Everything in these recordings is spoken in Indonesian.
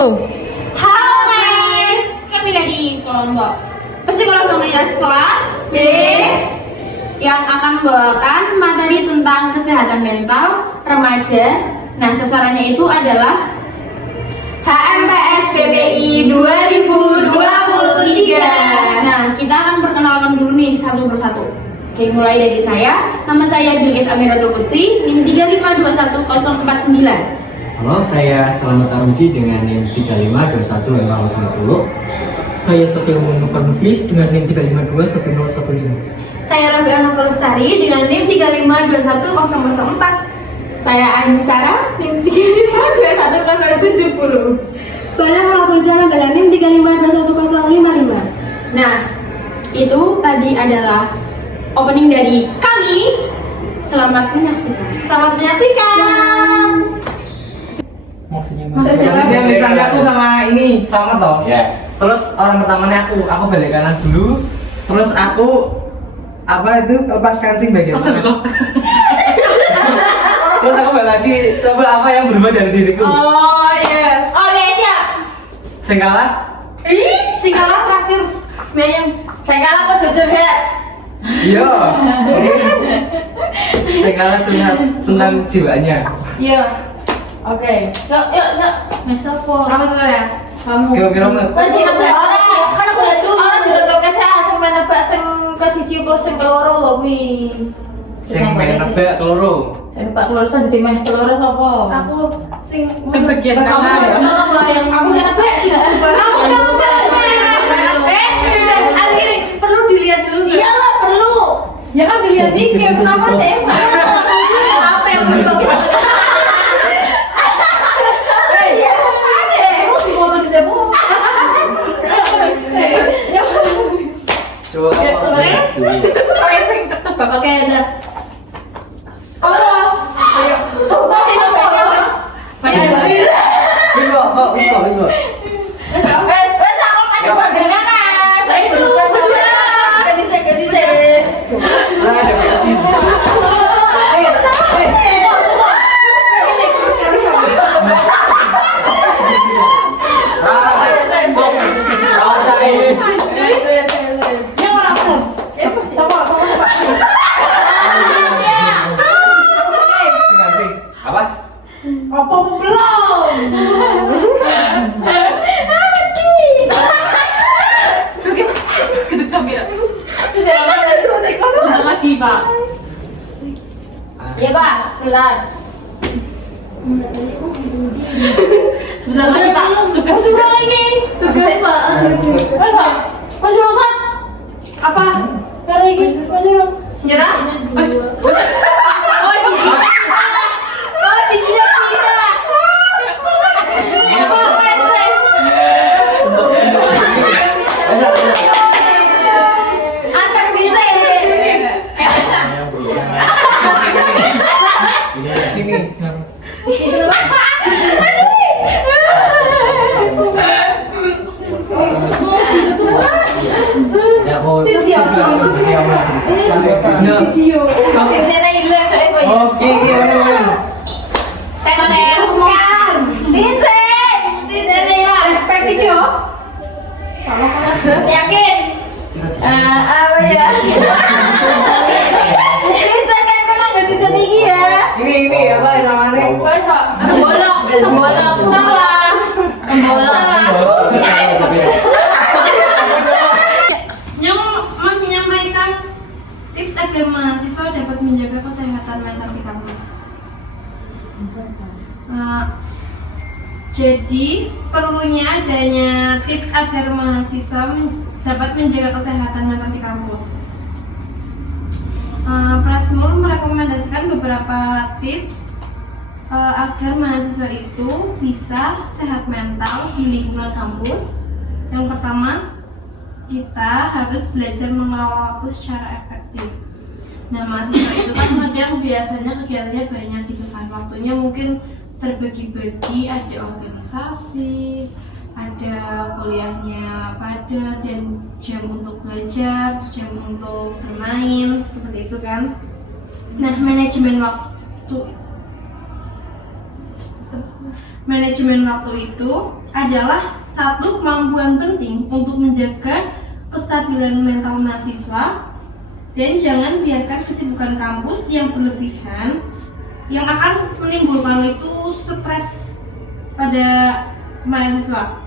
Halo guys, kami sudah di kelompok psikolog komunitas kelas B yang akan membawakan materi tentang kesehatan mental remaja. Nah, sasarannya itu adalah HMPS PPI 2023. Nah, kita akan perkenalkan dulu nih satu persatu. Oke, mulai dari saya. Nama saya Bilqis Amiratul Qudsi, NIM 3521049. Halo, saya Selamat Armuji dengan NIM 352150. Saya Satya Muhammad Nufli dengan NIM 3521015. Saya Rabi'ah Nova Lestari dengan NIM 3521004. Saya Aini Sarah, NIM 3521070. Saya Mulatul Jalan dengan NIM 3521055. Nah, itu tadi adalah opening dari kami. Selamat menyaksikan. Selamat menyaksikan. Maksudnya Maksudnya misalnya aku sama ini sama toh. Ya. Terus orang pertamanya aku balik kanan dulu. Terus aku apa itu lepas kancing bagian mana? Terus aku balik lagi coba apa yang berubah dari diriku. Oh yes. Oke, siap. Sing kalah? Si kalah terakhir. Mayang. Saya kalah aku curhat. Iya. Sing kalah curhat tentang jiwanya. Iya. Oke. Yuk. Sopo? Kamu dulu ya. Kamu. Kira-kira Masih nebak orang. Kan orang juga pakai saya sing nebak sing ke siji apa sing keloro lho kuwi. sing pengen nebak keloro. Saya nebak keloro sing ditimeh keloro sapa? Aku sing bagian kamu kanan. yang aku sing nebak sih. Kamu akhirnya perlu dilihat dulu. Iya lah perlu. Ya kan dilihat dikit pertama deh. Apa yang betul? Oke, udah. Ayo, coba aku tanya bagaimana? Saya dulu berdua. Gadis. Ada bacin. Ayo, Apa? Apa belum? Keduk sambil. Sudah lagi, Pak. Iya, Pak. Sebentar lagi, Pak. Tugas sebentar lagi. Tugas, Pak. Mas Rosan. Apa? Lagi. Mas Rosan. Nyerah? Mas. Sini. Ya aku Video. Cincinnya hilang, coy, Boy. Oke, Bukan. Cincin hilang. Pakai video. Yakin? Apa ya? Cincin kan memang nggak cincin tinggi ya. Ini apa namanya? Bolok. Salah. Yang menyampaikan tips agar mahasiswa dapat menjaga kesehatan mental di kampus. Jadi perlunya adanya tips agar mahasiswa dapat menjaga kesehatan mental di kampus. Prasmul merekomendasikan beberapa tips agar mahasiswa itu bisa sehat mental di lingkungan kampus. Yang pertama, kita harus belajar mengelola waktu secara efektif. Nah, mahasiswa itu kan kadang biasanya kegiatannya banyak gitu kan, waktunya mungkin terbagi-bagi, ada organisasi, ada kuliahnya padat dan jam untuk belajar, jam untuk bermain, seperti itu kan. Nah, manajemen waktu itu adalah satu kemampuan penting untuk menjaga kestabilan mental mahasiswa, dan jangan biarkan kesibukan kampus yang berlebihan yang akan menimbulkan itu stres pada mahasiswa.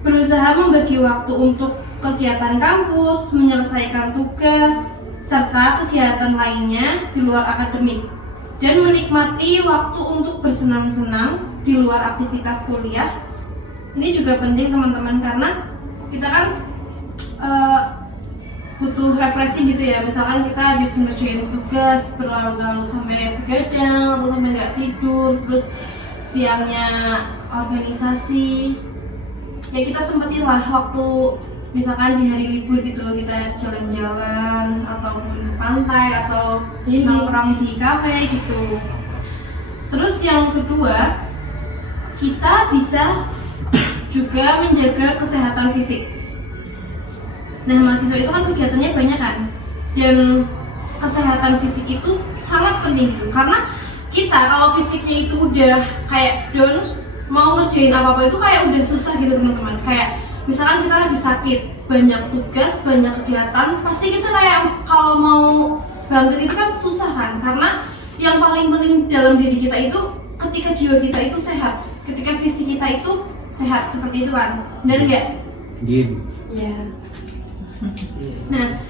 Berusaha membagi waktu untuk kegiatan kampus, menyelesaikan tugas, serta kegiatan lainnya di luar akademik, dan menikmati waktu untuk bersenang-senang di luar aktivitas kuliah. Ini juga penting teman-teman, karena kita kan butuh refreshing gitu ya. Misalkan kita habis ngerjain tugas berlarut-larut sampai begadang atau sampai nggak tidur, terus siangnya organisasi, ya kita sempetin lah waktu, misalkan di hari libur gitu kita jalan-jalan ataupun ke pantai atau nongkrong di kafe gitu. Terus yang kedua, kita bisa juga menjaga kesehatan fisik. Nah, mahasiswa itu kan kegiatannya banyak kan, dan kesehatan fisik itu sangat penting gitu. Karena kita kalau fisiknya itu udah kayak down, mau ngerjain apa-apa itu kayak udah susah gitu teman-teman. Kayak misalkan kita lagi sakit, banyak tugas, banyak kegiatan, pasti kita kayak kalau mau bangkit itu kan susah kan. Karena yang paling penting dalam diri kita itu ketika jiwa kita itu sehat, ketika fisik kita itu sehat, seperti itu kan, benar nggak? Iya. Ya. Nah,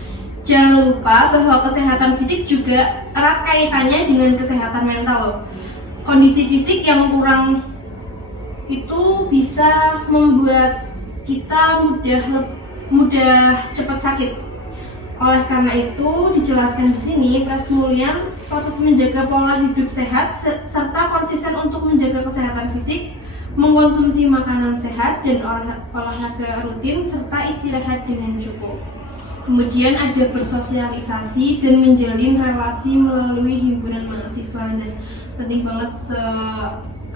jangan lupa bahwa kesehatan fisik juga erat kaitannya dengan kesehatan mental loh. Kondisi fisik yang kurang itu bisa membuat kita mudah cepat sakit. Oleh karena itu, dijelaskan di sini, Prasmulyan patut menjaga pola hidup sehat serta konsisten untuk menjaga kesehatan fisik, mengkonsumsi makanan sehat dan olahraga rutin serta istirahat dengan cukup. Kemudian ada bersosialisasi dan menjalin relasi melalui himpunan mahasiswa. Dan penting banget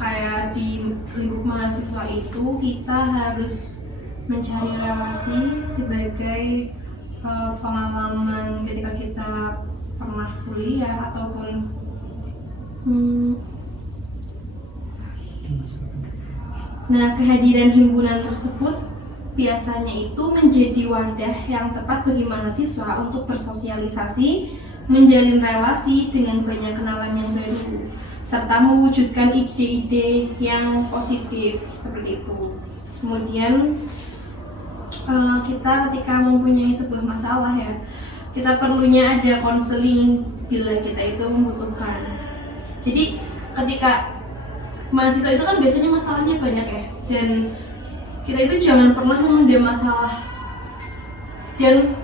kayak di lingkup mahasiswa itu kita harus mencari relasi sebagai pengalaman ketika kita pernah kuliah ataupun Nah, kehadiran himpunan tersebut biasanya itu menjadi wadah yang tepat bagi mahasiswa untuk bersosialisasi, menjalin relasi dengan banyak kenalan yang baru, serta mewujudkan ide-ide yang positif seperti itu. Kemudian kita ketika mempunyai sebuah masalah ya, kita perlunya ada konseling bila kita itu membutuhkan. Jadi ketika mahasiswa itu kan biasanya masalahnya banyak ya, dan kita itu jangan pernah memendam masalah, dan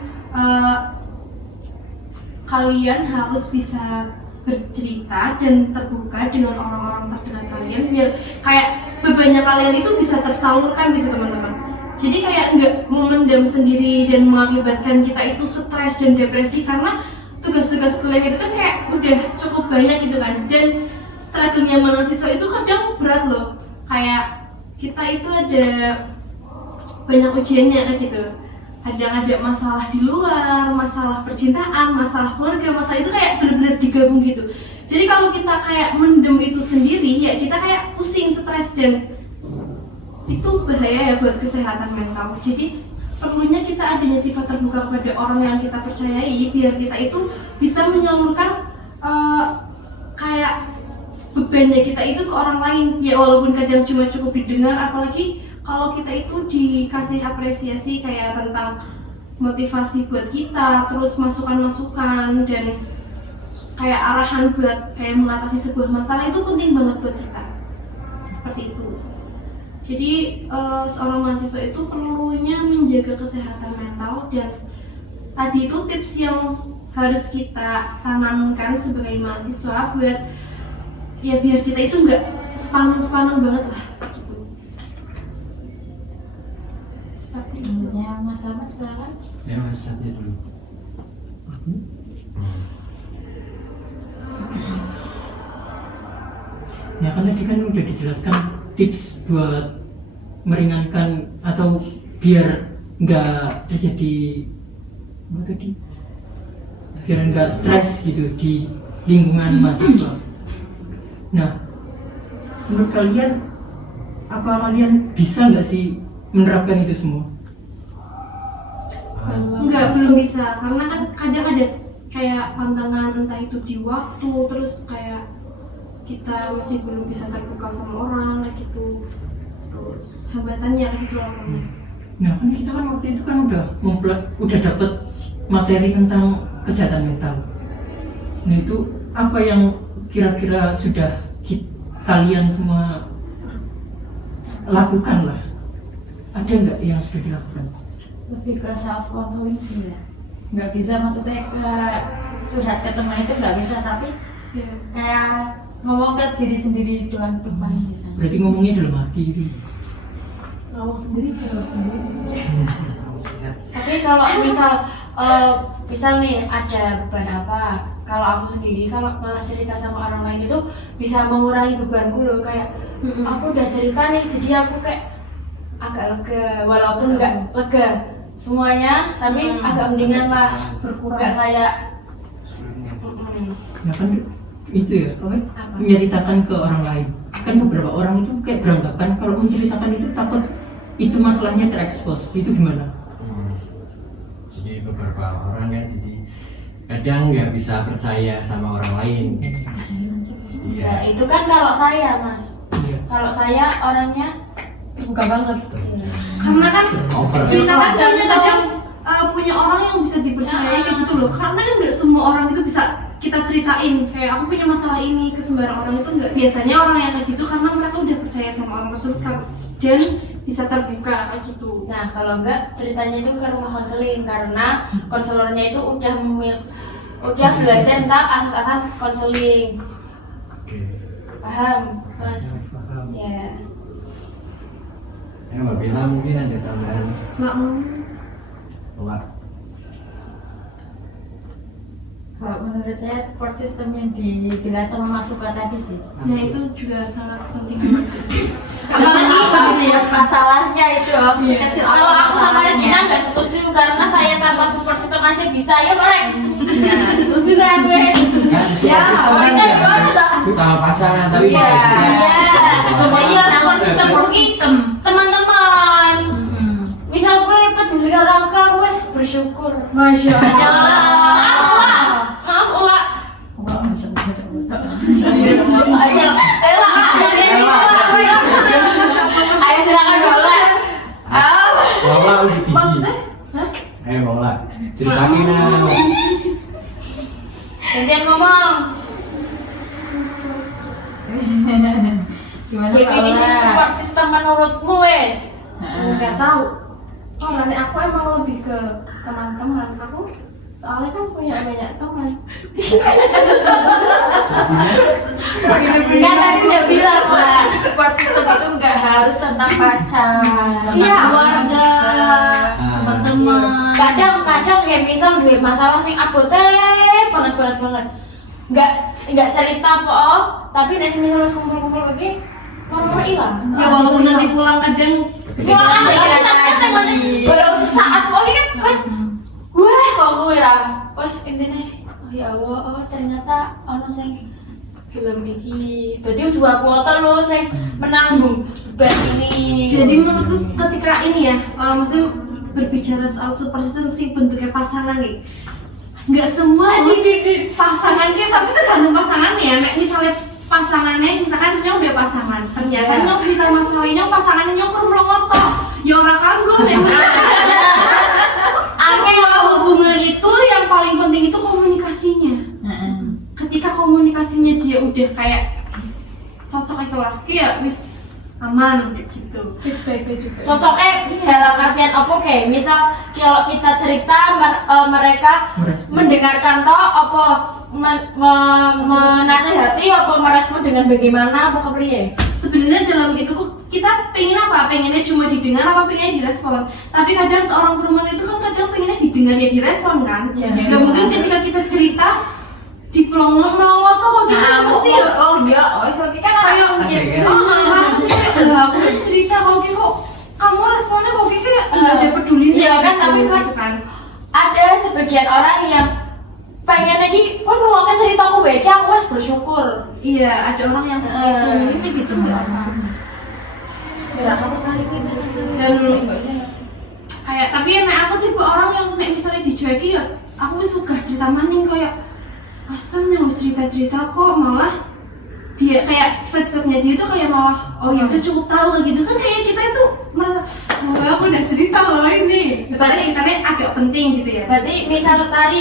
kalian harus bisa bercerita dan terbuka dengan orang-orang terdekat kalian biar kayak bebannya kalian itu bisa tersalurkan gitu teman-teman. Jadi kayak nggak memendam sendiri dan mengakibatkan kita itu stres dan depresi, karena tugas-tugas kuliah itu kan kayak udah cukup banyak gitu kan, dan struggle-nya mahasiswa itu kadang berat loh. Kayak kita itu ada banyak ujiannya kan gitu. Kadang ada masalah di luar, masalah percintaan, masalah keluarga, masalah itu kayak benar-benar digabung gitu. Jadi kalau kita kayak mendem itu sendiri, ya kita kayak pusing, stres, dan itu bahaya ya buat kesehatan mental. Jadi perlunya kita adanya sifat terbuka kepada orang yang kita percayai, biar kita itu bisa menyalurkan kayak bebannya kita itu ke orang lain. Ya walaupun kadang cuma cukup didengar, apalagi kalau kita itu dikasih apresiasi kayak tentang motivasi buat kita, terus masukan-masukan dan kayak arahan buat kayak mengatasi sebuah masalah, itu penting banget buat kita. Seperti itu. Jadi seorang mahasiswa itu perlunya menjaga kesehatan mental, dan tadi itu tips yang harus kita tanamkan sebagai mahasiswa buat ya biar kita itu nggak sepanang banget lah. Seperti itu. Ya, Mas Ahmad silakan. Ya, Mas Satya dulu. Ya kan tadi kan udah dijelaskan tips buat meringankan atau biar nggak terjadi apa tadi, biar nggak stres gitu di lingkungan mahasiswa. Nah, menurut kalian apa kalian bisa nggak sih menerapkan itu semua? Enggak, belum bisa karena kan kadang ada kayak pantangan entah itu di waktu, terus kayak kita masih belum bisa terbuka sama orang kayak gitu, terus hambatannya kayak gitu lah pokoknya. Nah kan kita kan waktu itu kan udah dapat materi tentang kesehatan mental. Nah itu apa yang kira-kira sudah kalian semua lakukan lah? Ada nggak yang sudah dilakukan? Lebih ke self controlling sih ya, nggak bisa maksudnya ke curhat ke teman itu nggak bisa, tapi Ya. kayak ngomong ke diri sendiri doang tuh paling bisa. Berarti ngomongnya dalam hati gitu. Ngomong sendiri jawab sendiri. Tapi kalau misal nih ada beban apa, kalau aku sendiri kalau malah cerita sama orang lain itu bisa mengurangi bebanku loh, kayak aku udah cerita nih jadi aku kayak agak lega, walaupun nggak lega semuanya tapi agak mendingan lah, berkurang, nggak kayak Ya kan itu ya, menceritakan ke orang lain. Kan beberapa orang itu kayak beranggapan kalau menceritakan itu takut itu masalahnya terekspos. Itu gimana? Jadi beberapa orang kan jadi kadang nggak bisa percaya sama orang lain. ya itu kan kalau saya mas, Iya. kalau saya orangnya Buka banget. Karena kan Over. kita kan kadang punya orang yang bisa dipercaya kayak gitu loh, karena kan nggak semua orang itu bisa kita ceritain kayak aku punya masalah ini ke sembarang orang, itu nggak, biasanya orang yang kayak gitu karena mereka udah percaya sama orang tersebut kan, jadi bisa terbuka kayak gitu. nah kalau enggak ceritanya itu ke rumah konseling karena konselornya itu udah belajar tentang asas-asas konseling. Oke. Paham mas? Paham. Ya. Mbak Bella mungkin ada tambahan. Nggak mau. Mbak. Kalau menurut saya support system yang dibilang sama Mas Suka tadi sih. Nah itu juga sangat penting. Apalagi masalahnya itu opsi kecil. Kalau aku sama Regina nggak setuju karena saya tanpa support system aja bisa ya Pak. Setuju kan gue? Ya, Kita gimana sama pasangan tapi Iya, semuanya support system Sistem. teman-teman. Misal gue peduli Raka, gue bersyukur. Masya Maaf ulah. Ayo silakan Bola. Bola udah tinggi. Maksudnya? Ayo Bola, ceritain nah. Gantian ngomong. Gimana Definisi Pak? support system menurutmu wes? nggak tahu. Oh nanti aku emang lebih ke teman-teman. Aku soalnya kan punya banyak teman. Kan tadi udah bilang lah, support system itu nggak harus tentang pacar, tentang keluarga, teman-teman. Kadang ya misal duit masalah sing abote banget. Nggak cerita po, tapi nek misal harus kumpul-kumpul lagi, mau hilang. Ya walaupun nanti pulang kadang Pulang aja baru sesaat pokoknya kan wes wah kok gue ra wes intinya oh ya Allah oh ternyata ono sing film ini berarti dua kuota lo sing menanggung beban ini. jadi menurutku ketika ini ya, maksudnya berbicara soal super system sih bentuknya pasangan nih. Nggak semua pasangannya, tapi tergantung pasangannya. Nek misalnya pasangannya, misalkan nyong udah pasangan, ternyata nyong cerita masalahnya pasangannya nyong kurang melongoto, ya orang kanggo nih. Kalau hubungan itu yang paling penting itu komunikasinya. Ketika komunikasinya dia udah kayak cocok laki ya wis aman kayak gitu. Feedbacknya juga. Cocoknya dalam artian apa kayak misal kalau kita cerita mereka mendengarkan toh apa menasihati apa merespon dengan bagaimana apa kepriye. Sebenarnya dalam itu kita pengen apa? Pengennya cuma didengar apa pengennya direspon? Tapi kadang seorang perempuan itu kan kadang pengennya didengar ya direspon kan? Gak mungkin ketika kita cerita melongo tuh kok kita mesti ya Soalnya kan kayak kayak aku cerita kok kok kamu responnya kok kayak nggak ada pedulinya. Iya kan, tapi kan ada sebagian orang yang pengen lagi, kok ngeluarkan cerita aku baik, aku harus bersyukur. Iya, ada orang yang seperti itu, mungkin gitu nggak apa. Dan kayak tapi nek aku tipe orang yang nek misalnya dicueki ya aku wis suka cerita maning kayak asal yang cerita-cerita kok malah dia kayak feedbacknya dia tuh kayak malah oh ya udah cukup tahu kayak gitu kan kayak kita itu merasa oh aku udah cerita loh ini misalnya ceritanya agak penting gitu ya. Berarti misal tari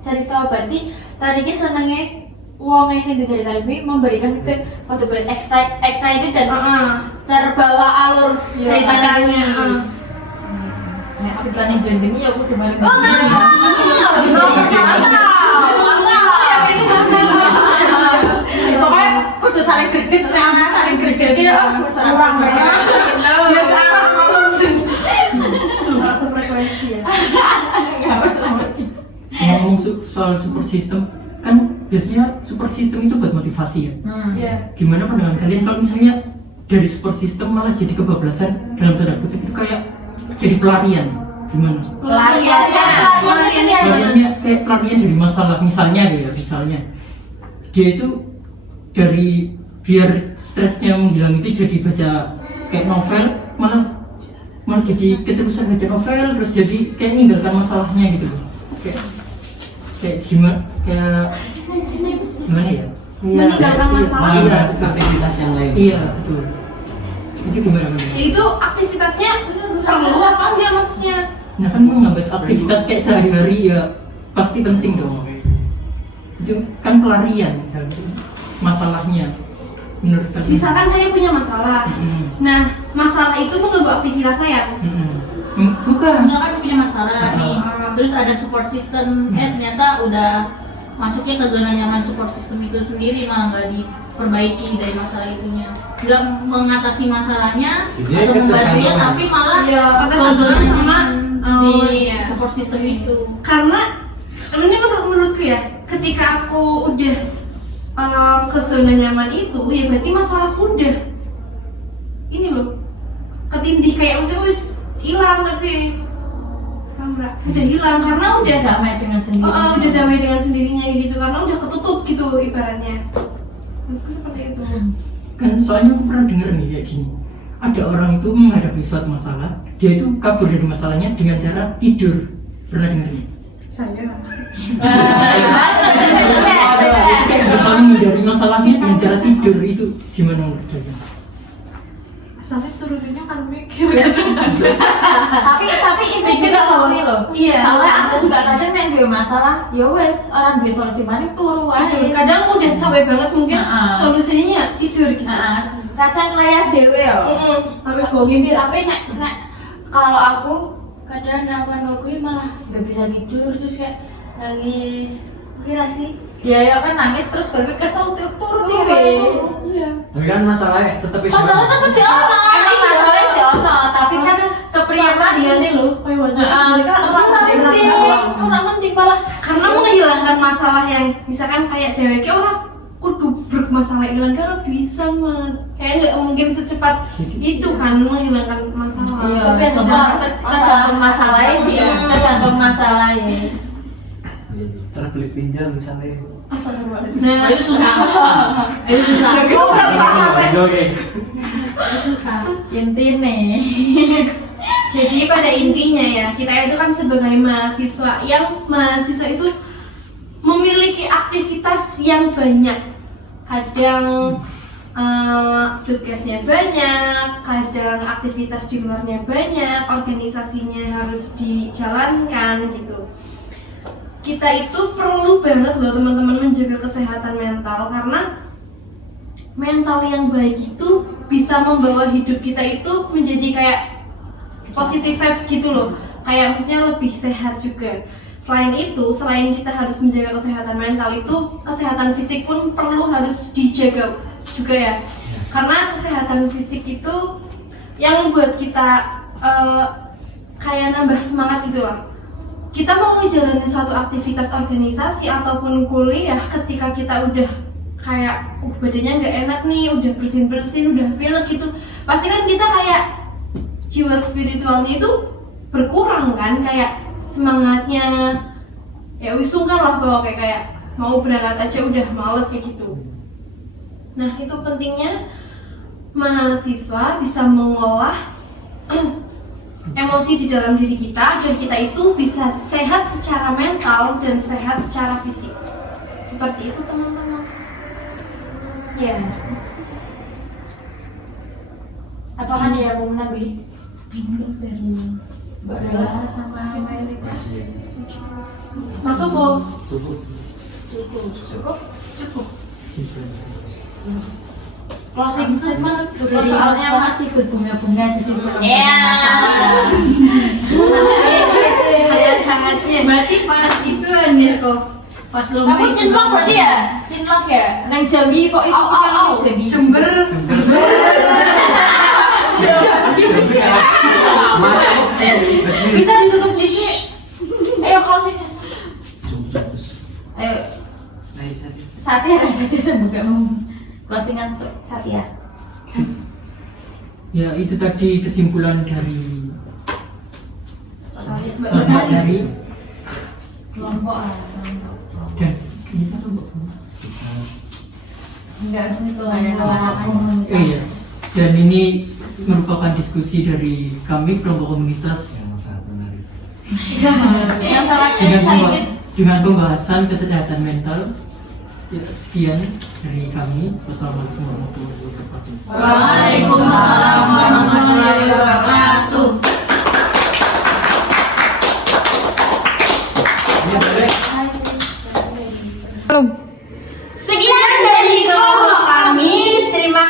cerita berarti tari ki senenge wong sing diceritain kuwi memberikan feedback betul-betul excited dan terbawa alur ceritanya. Nek ceritanya jendengnya ya kudu balik. Pokoknya udah saling greget, saling greget ya. Langsung frekuensi ya. Ngomong soal support system, kan biasanya support system itu buat motivasi ya. Iya. Gimana pandangan kalian kalau misalnya dari support system malah jadi kebablasan dalam tanda kutip itu kayak jadi pelarian? Gimana? Pelariannya kayak pelarian dari masalah misalnya dia itu dari biar stresnya menghilang itu jadi baca kayak novel malah jadi keterusan baca novel terus jadi kayak meninggalkan masalahnya gitu kayak gimana ya Meninggalkan masalah. Aktivitas yang lain. iya betul itu gimana Ya, itu aktivitasnya perlu apa enggak maksudnya? nah kan mengambil aktivitas kayak sehari-hari ya pasti penting dong itu kan pelarian masalahnya menurut kalian. Misalkan saya punya masalah. Nah, masalah itu mengganggu aktivitas saya. Bukan. Enggak kan punya masalah nih. Terus ada support system, ternyata udah masuknya ke zona nyaman support system itu sendiri malah nggak diperbaiki dari masalah itunya. Nggak mengatasi masalahnya atau membantunya tapi malah ke zona nyaman di support system itu. Karena ini menurutku ya, ketika aku udah ke zona nyaman itu, ya berarti masalah udah ini loh ketindih kayak maksudnya wis hilang tapi udah hilang karena udah damai dengan sendirinya. udah damai dengan sendirinya gitu karena udah ketutup gitu ibaratnya. Menurutku seperti itu. Kan soalnya aku pernah dengar nih kayak gini. Ada orang itu menghadapi suatu masalah, dia itu kabur dari masalahnya dengan cara tidur. Pernah dengar ini? Misalnya menghindari masalahnya dengan cara tidur itu gimana menurut kalian? Asalnya turuninnya kan mikir. Tapi isu juga ini loh. Iya. Soalnya ada juga kadang yang dua masalah, ya wes orang dua solusi mana turu aja. Kadang udah capek banget mungkin solusinya tidur gitu. Kadang layar dewe ya. Sampai Gini tapi nek kalau aku kadang nyaman aku malah nggak bisa tidur terus kayak nangis. Gila sih. Ya kan nangis terus baru kesel turun diri. Iya. Tapi kan masalahnya tetap isu. Masalah tetap di ono. Emang masalahnya sih ono, tapi kan kepriaman dia nih loh. Orang penting malah karena menghilangkan masalah yang misalkan kayak dewek orang kudu bermasalah hilang kan bisa kayak nggak mungkin secepat itu kan menghilangkan masalah. Tapi tergantung masalahnya sih, tergantung masalahnya. Terbelit pinjam misalnya. Nah Itu susah. Itu susah. Intinya. jadi pada intinya ya kita itu kan sebagai mahasiswa itu memiliki aktivitas yang banyak. Kadang tugasnya banyak, kadang aktivitas di luarnya banyak, organisasinya harus dijalankan gitu. Kita itu perlu banget loh teman-teman menjaga kesehatan mental karena mental yang baik itu bisa membawa hidup kita itu menjadi kayak positive vibes gitu loh, kayak maksudnya lebih sehat juga. Selain itu, selain kita harus menjaga kesehatan mental itu, kesehatan fisik pun perlu harus dijaga juga ya. Karena kesehatan fisik itu yang membuat kita kayak nambah semangat gitu lah. Kita mau ngejalanin suatu aktivitas organisasi ataupun kuliah ketika kita udah kayak badannya nggak enak nih, udah bersin-bersin, udah pilek gitu, pasti kan kita kayak jiwa spiritualnya itu berkurang kan, kayak semangatnya ya wisungkan lah bahwa kayak mau berangkat aja udah males kayak gitu. Nah itu pentingnya mahasiswa bisa mengolah emosi di dalam diri kita dan kita itu bisa sehat secara mental dan sehat secara fisik. Seperti itu teman-teman. Ya. Apa kan ya mau menambah? Bella sama Mailita. Masih Masuk kok. cukup. Cukup. Closing statement Soalnya soalnya masih berbunga-bunga jadi Iya. hangat-hangatnya. Berarti pas itu ya kok pas lu Kamu cinlok berarti ya? Cinlok ya? Nang Jambi kok itu Jambi. Jember. Bisa ditutup di sini. Ayo closing. ayo Satya rasanya semoga mau closingan Satya. Ya itu tadi kesimpulan dari Mbak Dari Kelompok dan kita tuh enggak sih kalau iya, dan ini merupakan diskusi dari kami kelompok komunitas Yang sangat menarik. yang sangat dengan, excited. dengan pembahasan kesehatan mental. Ya, sekian dari kami. Wassalamualaikum warahmatullahi wabarakatuh. Waalaikumsalam warahmatullahi wabarakatuh. Sekian dari kelompok kami. Terima